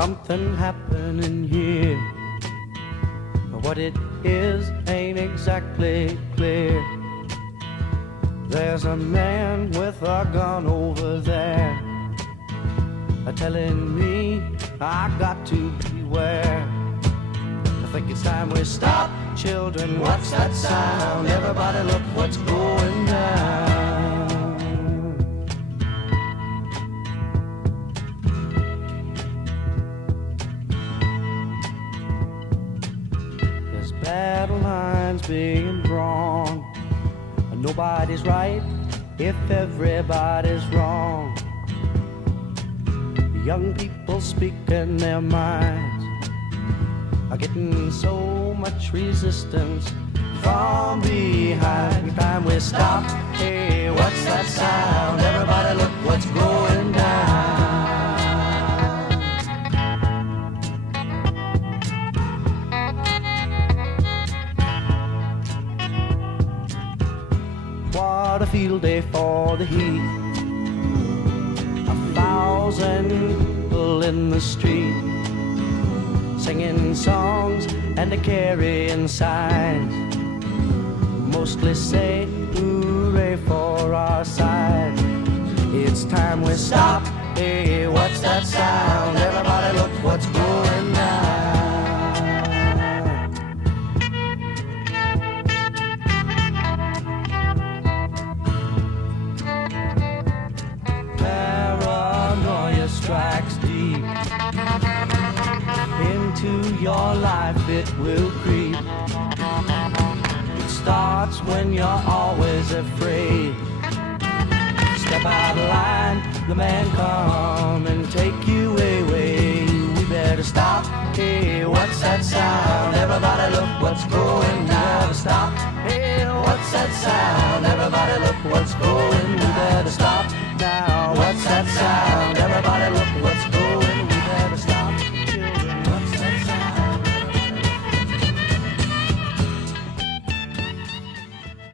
something happening here. But what it is ain't exactly clear. There's a man with a gun over there, telling me I got to beware. I think it's time we stop. Children, what's that sound? Everybody look what's going down. There's battle lines being drawn. Nobody's right if everybody's wrong. Young people speaking their minds are getting so much resistance from behind. Time we stop. Hey, what's that sound? Everybody look what's going down. What a field day for the heat. 1,000 people in the street, singing songs and carrying signs, mostly say hooray for our side. It's time we stop. Hey, what's that sound? Everybody look what's going down. Paranoia strikes deep into your life, it will creep. It starts when you're always afraid. Step out of line, the man come and take you away. We better stop. Hey, what's that sound? Everybody look what's going